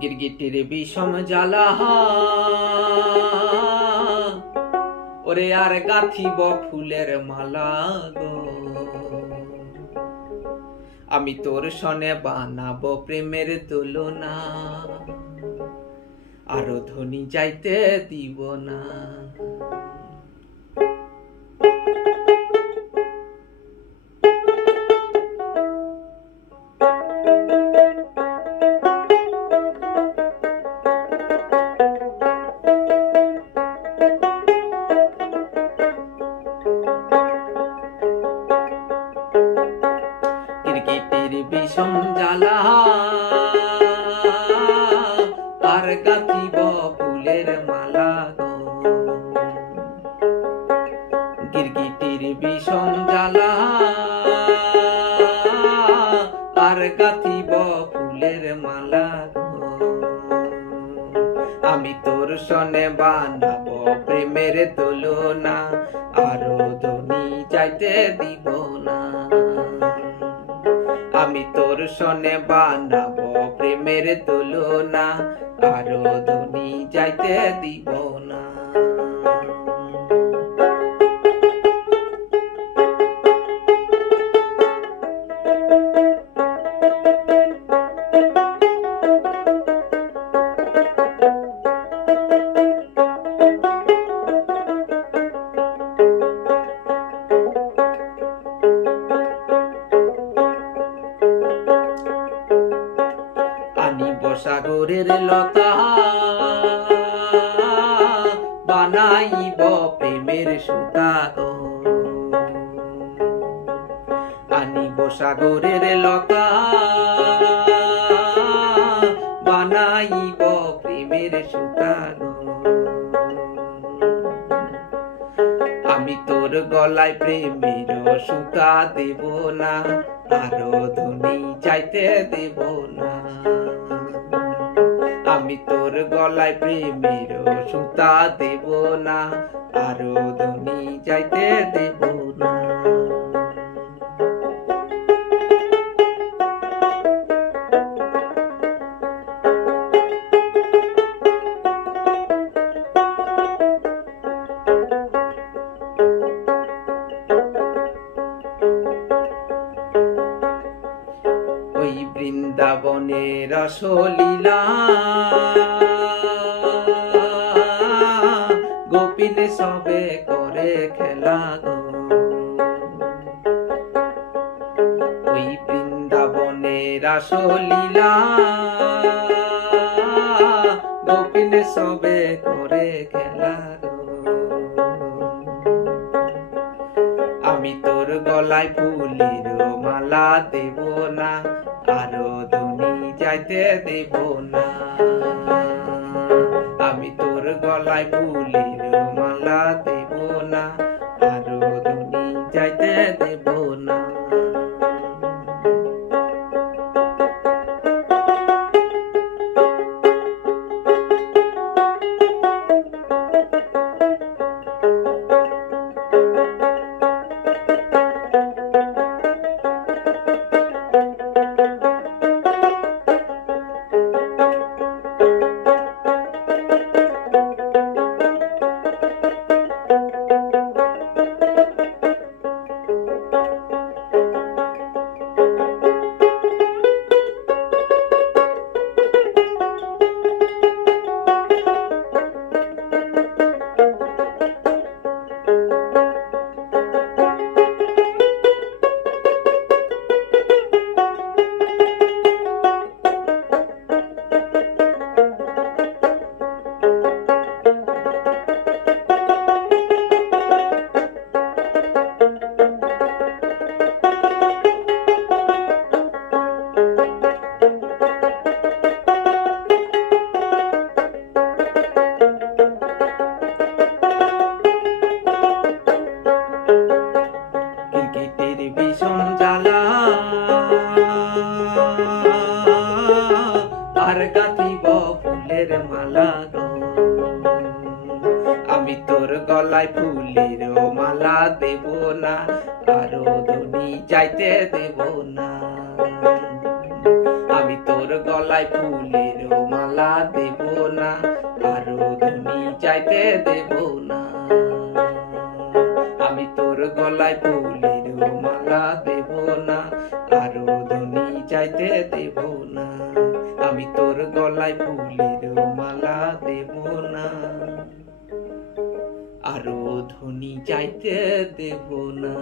গিরগিটির বিষম জ্বালা ওরে আর গাঁথিব ফুলের মালা গো, আমি তোর সনে বানাবো প্রেমের তুলনা, আরো ধনী যাইতে দিব না। গিরগিটির বিষম জ্বালা আর গাঁথিব ফুলের মালা গো, গিরগিটির বিষম জ্বালা আর গাঁথিব ফুলের মালা গো, আমি তোর সনে বানাবো প্রেমের তুলনা, আরো ধনী যাইতে দিব না। আমি তোর সনে বানাবো প্রেমের তুলনা, আরো ধনী যাইতে দিব না। আনিব সাগরের লতা বানাইব প্রেমের সুতা গো, আনিব সাগরের লতা বানাইব প্রেমের সুতা গো, আমি তোর গলায় প্রেমের সুতা দেব না, আরো ধনী চাইতে দেব না। আমি তোর গলায় প্রেমের সুতা দেব না, আরো ধনী যাইতে দেব না। ওই বৃন্দাবনের রসলীলা গোপিন সবে করে খেলা গো, ওই বৃন্দাবনের রসলীলা গোপিন সবে করে খেলা গো, আমি তোর গলায় ফুলের মালা দেব না, আরো ধনী যাইতে দেব না। আমি তোর গলায় ফুলের মালা দেব না, আরো ধনী যাইতে দেব না। আর গাঁথিব ফুলের মালা গো, আমি তোর গলায় ফুলের মালা দেব না, আরো ধনী যাইতে দেব না। আমি তোর গলায় গলায় ফুলের মালা দেব না, আরো ধনী চাইতে দেব না। আমি তোর গলায় ফুলের মালা দেব না, আরো ধনী চাইতে দেব না। আমি তোর গলায় ফুলের মালা দেব না, আরো ধনী চাইতে দেব না।